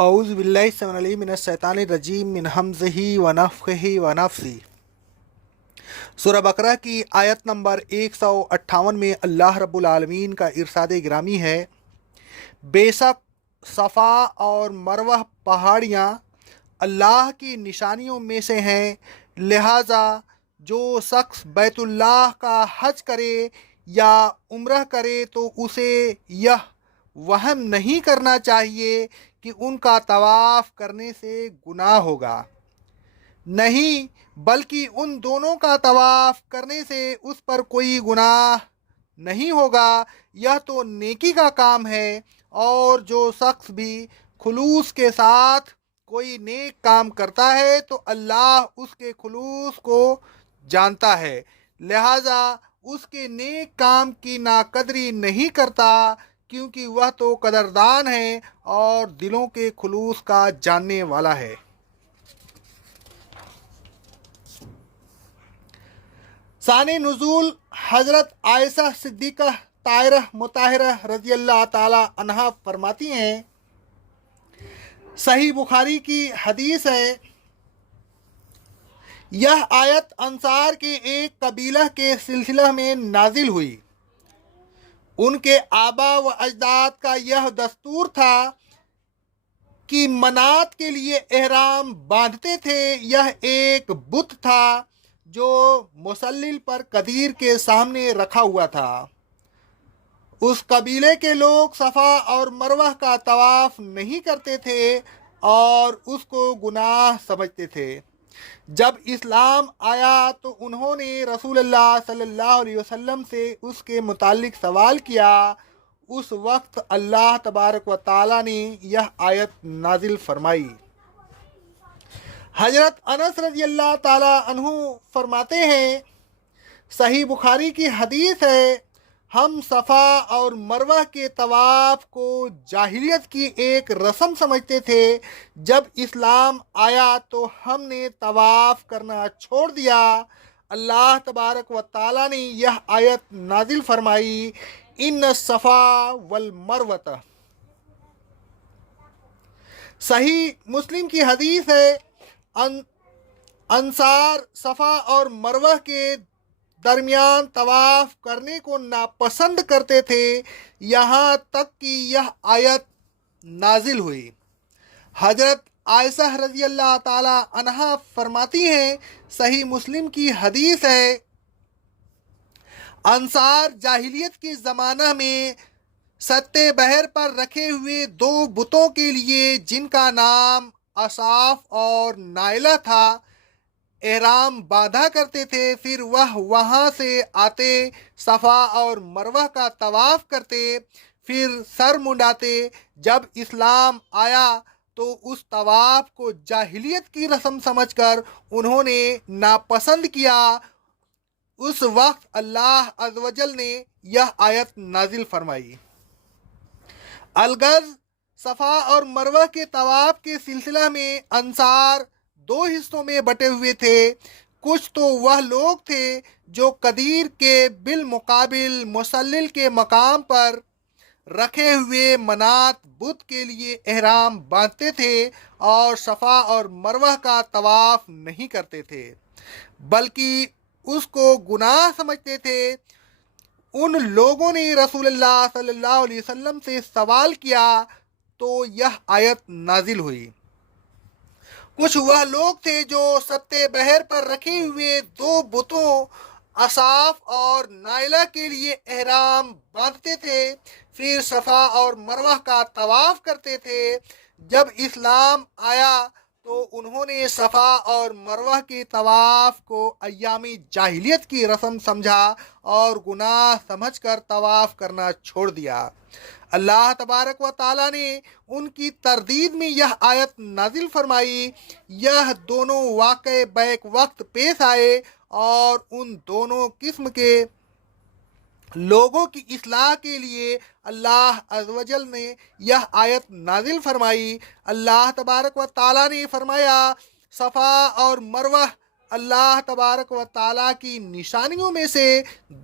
اعوذ باللہ السمیع العلیم من الشیطان الرجیم من ہمزہ ونفخہ ونفثہ۔ سورہ بقرہ کی آیت نمبر 158 میں اللہ رب العالمین کا ارشاد گرامی ہے، بے شک صفا اور مروہ پہاڑیاں اللہ کی نشانیوں میں سے ہیں، لہٰذا جو شخص بیت اللہ کا حج کرے یا عمرہ کرے تو اسے یہ وہم نہیں کرنا چاہیے کہ ان کا طواف کرنے سے گناہ ہوگا، نہیں بلکہ ان دونوں کا طواف کرنے سے اس پر کوئی گناہ نہیں ہوگا، یہ تو نیکی کا کام ہے، اور جو شخص بھی خلوص کے ساتھ کوئی نیک کام کرتا ہے تو اللہ اس کے خلوص کو جانتا ہے، لہٰذا اس کے نیک کام کی ناقدری نہیں کرتا، کیونکہ وہ تو قدردان ہے اور دلوں کے خلوص کا جاننے والا ہے۔ شان نزول حضرت عائشہ صدیقہ طاہرہ مطہرہ رضی اللہ تعالی عنہا فرماتی ہیں، صحیح بخاری کی حدیث ہے، یہ آیت انصار کے ایک قبیلہ کے سلسلہ میں نازل ہوئی۔ ان کے آبا و اجداد کا یہ دستور تھا کہ منات کے لیے احرام باندھتے تھے۔ یہ ایک بت تھا جو مسلل پر قدیر کے سامنے رکھا ہوا تھا۔ اس قبیلے کے لوگ صفا اور مروہ کا طواف نہیں کرتے تھے اور اس کو گناہ سمجھتے تھے۔ جب اسلام آیا تو انہوں نے رسول اللہ صلی اللہ علیہ وسلم سے اس کے متعلق سوال کیا۔ اس وقت اللہ تبارک و تعالیٰ نے یہ آیت نازل فرمائی۔ حضرت انس رضی اللہ تعالیٰ عنہ فرماتے ہیں، صحیح بخاری کی حدیث ہے، ہم صفا اور مروہ کے طواف کو جاہلیت کی ایک رسم سمجھتے تھے، جب اسلام آیا تو ہم نے طواف کرنا چھوڑ دیا۔ اللہ تبارک و تعالیٰ نے یہ آیت نازل فرمائی، ان الصفا والمروۃ۔ صحیح مسلم کی حدیث ہے، انصار صفا اور مروہ کے درمیان طواف کرنے کو ناپسند کرتے تھے، یہاں تک کہ یہ آیت نازل ہوئی۔ حضرت عائشہ رضی اللہ تعالی عنہا فرماتی ہیں، صحیح مسلم کی حدیث ہے، انصار جاہلیت کے زمانہ میں سطح بحر پر رکھے ہوئے دو بتوں کے لیے، جن کا نام اصاف اور نائلہ تھا، احرام باندھا کرتے تھے، پھر وہ وہاں سے آتے، صفا اور مروہ کا طواف کرتے، پھر سر منڈاتے۔ جب اسلام آیا تو اس طواف کو جاہلیت کی رسم سمجھ کر انہوں نے ناپسند کیا۔ اس وقت اللہ عز و جل نے یہ آیت نازل فرمائی۔ الغرض صفا اور مروہ کے طواف کے سلسلہ میں انصار دو حصوں میں بٹے ہوئے تھے۔ کچھ تو وہ لوگ تھے جو قدیر کے بالمقابل مسلل کے مقام پر رکھے ہوئے منات بت کے لیے احرام باندھتے تھے اور صفا اور مروہ کا طواف نہیں کرتے تھے، بلکہ اس کو گناہ سمجھتے تھے۔ ان لوگوں نے رسول اللہ صلی اللہ علیہ وسلم سے سوال کیا تو یہ آیت نازل ہوئی۔ کچھ وہ لوگ تھے جو سطح بحر پر رکھے ہوئے دو بتوں اصاف اور نائلہ کے لیے احرام باندھتے تھے، پھر صفا اور مروہ کا طواف کرتے تھے۔ جب اسلام آیا تو انہوں نے صفا اور مروہ کے طواف کو ایام جاہلیت کی رسم سمجھا اور گناہ سمجھ کر طواف کرنا چھوڑ دیا۔ اللہ تبارک و تعالیٰ نے ان کی تردید میں یہ آیت نازل فرمائی۔ یہ دونوں واقع بیک وقت پیش آئے اور ان دونوں قسم کے لوگوں کی اصلاح کے لیے اللہ عز و جل نے یہ آیت نازل فرمائی۔ اللہ تبارک و تعالیٰ نے فرمایا، صفا اور مروہ اللہ تبارک و تعالیٰ کی نشانیوں میں سے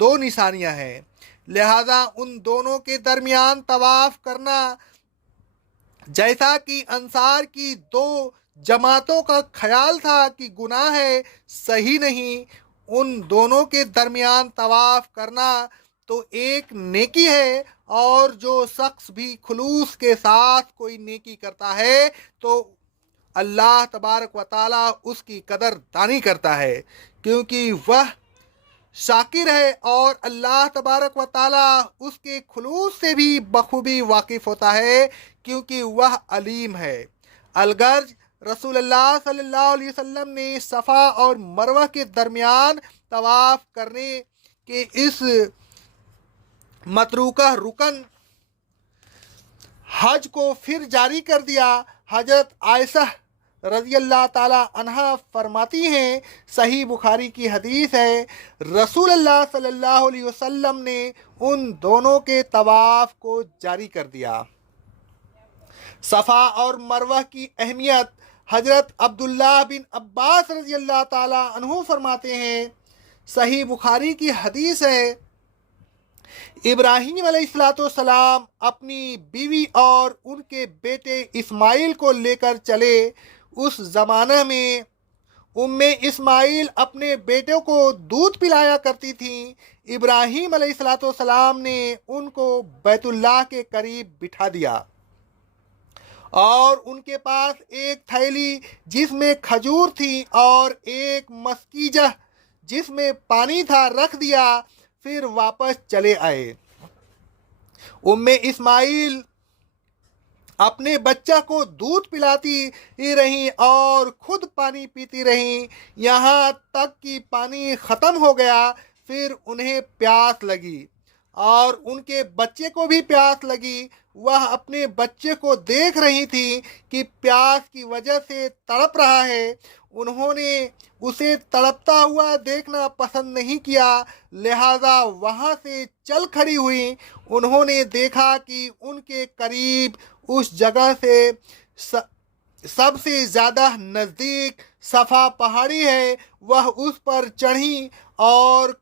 دو نشانیاں ہیں، لہذا ان دونوں کے درمیان طواف کرنا जैसा कि अंसार की दो जमातों का ख्याल था कि गुनाह है, सही नहीं, उन दोनों के दरमियान तवाफ करना तो एक नेकी है, और जो शख्स भी खुलूस के साथ कोई नेकी करता है तो अल्लाह तबारक व ताला उसकी कदर दानी करता है, क्योंकि वह शाकिर है और अल्लाह तबारक व ताला उसके खुलूस से भी बखूबी वाकिफ़ होता है, क्योंकि वह अलीम है। अलगर्ज रसूलुल्लाह सल्लल्लाहु अलैहि वसल्लम ने सफ़ा और मरवा के दरमियान तवाफ़ करने के इस मतरूका रुकन हज को फिर जारी कर दिया। हजरत आयशा रज़ी अल्लाह ताला अन्हा फरमाती हैं, सही बुखारी की हदीस है, रसूलुल्लाह सल्लल्लाहु अलैहि वसल्लम ने उन दोनों के तवाफ़ को जारी कर दिया। सफ़ा और मरवा की अहमियत हजरत अब्दुल्लाह बिन अब्बास रज़ी अल्लाह ताला अन्हु फरमाते हैं, सही बुखारी की हदीस है, इब्राहीम अलैहिस्सलाम अपनी बीवी और उनके बेटे इस्माइल को लेकर चले। उस ज़माना में उम्मे इस्माइल अपने बेटे को दूध पिलाया करती थी। इब्राहीम अलैहिस्सलाम ने उनको बैतुल्लाह के करीब बिठा दिया और उनके पास एक थैली जिसमें खजूर थी और एक मस्कीजा जिसमें पानी था रख दिया, फिर वापस चले आए। उम्मे इस्माइल अपने बच्चा को दूध पिलाती ही रहीं और खुद पानी पीती रहीं, यहाँ तक कि पानी ख़त्म हो गया। फिर उन्हें प्यास लगी और उनके बच्चे को भी प्यास लगी। वह अपने बच्चे को देख रही थी कि प्यास की वजह से तड़प रहा है। उन्होंने उसे तड़पता हुआ देखना पसंद नहीं किया, लिहाजा वहाँ से चल खड़ी हुई। उन्होंने देखा कि उनके करीब उस जगह से सबसे ज़्यादा नज़दीक सफ़ा पहाड़ी है। वह उस पर चढ़ी और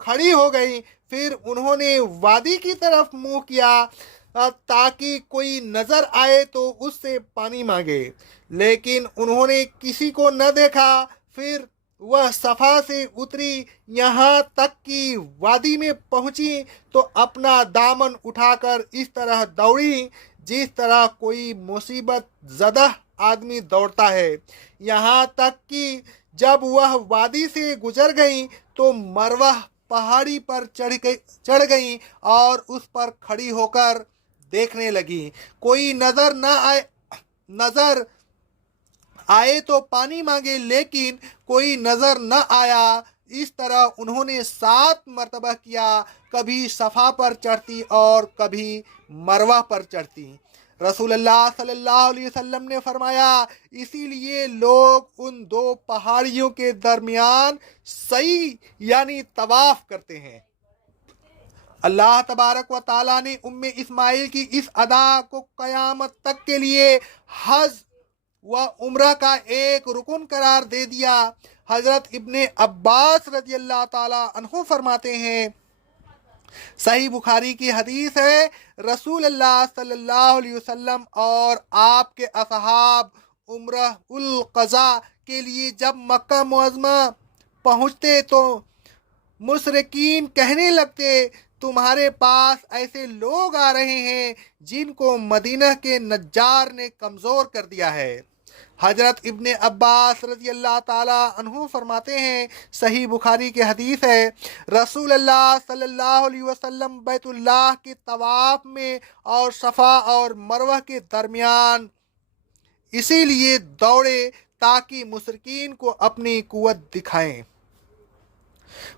खड़ी हो गई। फिर उन्होंने वादी की तरफ मुँह किया ताकि कोई नज़र आए तो उससे पानी मांगे, लेकिन उन्होंने किसी को न देखा। फिर वह सफ़ा से उतरी, यहाँ तक कि वादी में पहुँची तो अपना दामन उठाकर इस तरह दौड़ी जिस तरह कोई मुसीबत ज़दा आदमी दौड़ता है। यहाँ तक कि जब वह वादी से गुजर गई तो मरवा पहाड़ी पर चढ़ गई और उस पर खड़ी होकर देखने लगी। कोई नज़र आए तो पानी मांगे, लेकिन कोई नज़र न आया। इस तरह उन्होंने 7 मरतबा किया, कभी सफ़ा पर चढ़ती और कभी मरवा पर चढ़ती। रसूलुल्लाह सल्लल्लाहु अलैहि वसल्लम ने फरमाया, इसीलिए लोग उन 2 पहाड़ियों के दरमियान सई यानी तवाफ़ करते हैं। अल्लाह तबारक व ताला ने उम्मे इस्माइल की इस अदा को क़यामत तक के लिए हज व उम्रा का एक रुकन करार दे दिया। हज़रत इब्ने अब्बास रज़ी अल्लाह ताला अन्हु फरमाते हैं, सही बुखारी की हदीस है, रसूलुल्लाह सल्लल्लाहु अलैहि वसल्लम और आपके असहाब उम्रा उल क़ज़ा के लिए जब मक्का मुअज़्ज़मा पहुँचते तो मुशरिकीन कहने लगते, तुम्हारे पास ऐसे लोग आ रहे हैं जिनको मदीना के नज्जार ने कमज़ोर कर दिया है। हजरत इब्ने अब्बास रज़ी अल्लाह ताला अन्हु फरमाते हैं, सही बुखारी की हदीस है, रसूलुल्लाह सल्लल्लाहु अलैहि वसल्लम बैतुल्लाह के तवाफ़ में और सफ़ा और मरवा के दरमियान इसीलिए दौड़े ताकि मुशरिकीन को अपनी कुव्वत दिखाएं।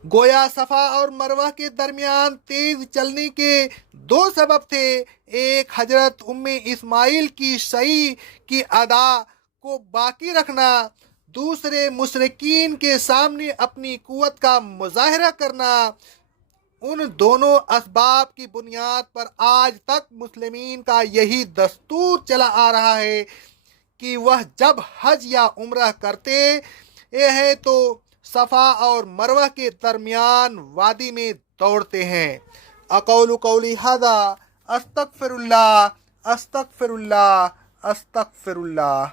गोया सफ़ा और मरवा के दरमियान तेज चलने के 2 सबब थे। एक हजरत उम्मे इस्माइल की सही की अदा को बाकी रखना, दूसरे मुशरिकीन के सामने अपनी कुव्वत का मुजाहरा करना। उन दोनों असबाब की बुनियाद पर आज तक मुस्लिमीन का यही दस्तूर चला आ रहा है कि वह जब हज या उम्रा करते हैं तो सफ़ा और मरवा के दरमियान वादी में दौड़ते हैं। अक़ौलु क़ौली हाज़ा अस्तग़फ़िरुल्लाह استغفر اللہ استغفر اللہ.